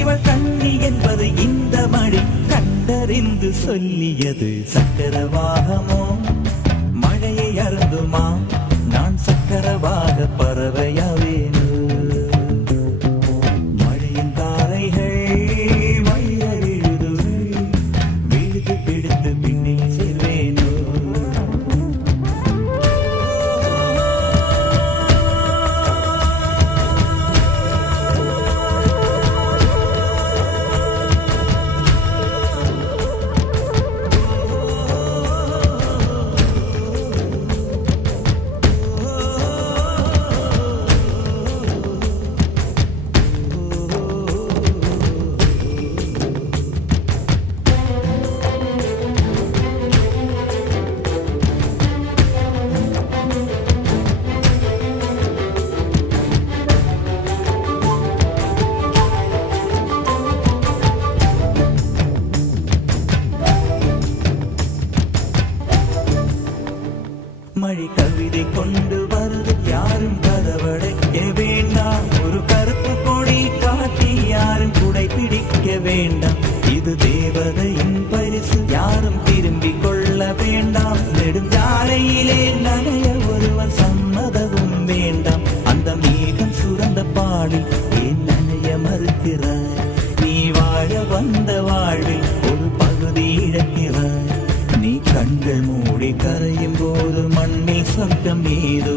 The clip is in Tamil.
இவள் கண்ணி என்பது இந்த மழை கண்டறிந்து சொல்லியது சக்கரவாகமோ மழையை அருந்துமா நான் சக்கரவாக பறவையாவேன் மழையின் தாரைகள் மழைய விழுது விழுது பிடித்து பின்னில் சேர்வேனோ மழை கவிதை கொண்டு வருது யாரும் கதவடைக்க வேண்டாம் ஒரு கருப்பு கொடி காட்டி யாரும் குடை பிடிக்க வேண்டாம் இது தேவதையின் பரிசு யாரும் திரும்பிக் கொள்ள வேண்டாம் நெடுஞ்சாலையிலே நனைய ஒருவர் சம்மதமும் வேண்டாம் அந்த மேகம் சுரந்த பாடி ஏன் நனைய மறுக்கிறாய் நீ வாழ வந்த வாழ்வில் ஒரு பகுதி இழக்கிறாய் நீ கண்கள் மூடி கரையும் போது மண்ணில் சொர்க்கம் ஏதோ